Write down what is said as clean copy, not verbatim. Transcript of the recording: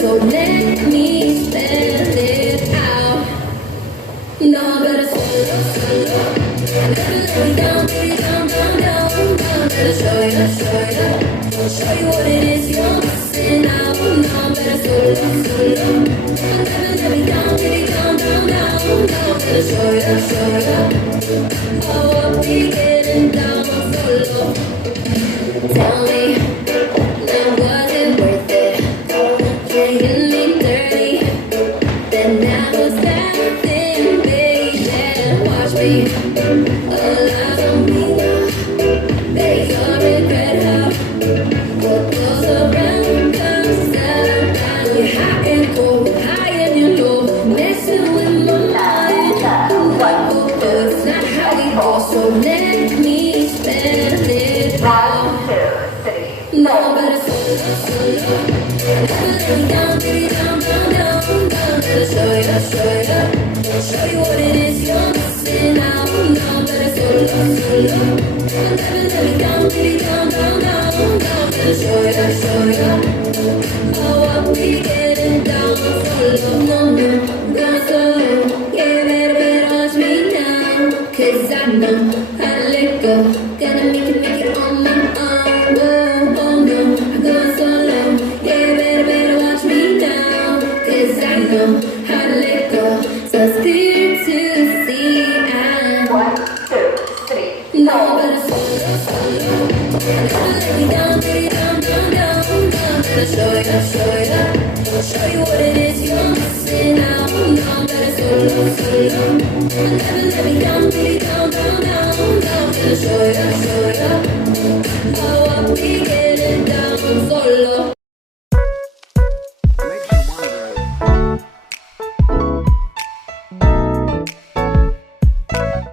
So let me spell it out. No, I'm better solo. Never let me down, baby, down. Better show you what it is you're missing out. No, I'm better solo. Never let me down, baby, down. Better show you. Oh, I'll be getting down solo. Tell me, now was it worth it? Playing me dirty, then I was laughing, baby. Watch me, allow me now. Make your regret how what goes around comes around. You're high and cold, high and you're low, messing with my mind. Oh, it's not how we go, so let me spell it out. 1, 2, 3. No, but it's solo. Down, baby, down. Better show you what it is you're missing out. No, better solo. Never let me down, baby, down. Better show you. Oh, I'll be getting down solo. No, I'm going solo. Yeah, better watch me now. 'Cause I know how to let go. Gonna make it on my own. Oh, no, I'm going solo. Yeah, better watch me now. 'Cause I know how to let go. So it's clear to see I'm 1, 2, 3. No, better solo. Never let me down, baby, down. Better show you what it is you're missing out. No, better solo. Never let me down, baby, down. Better show you. Oh, I'll be getting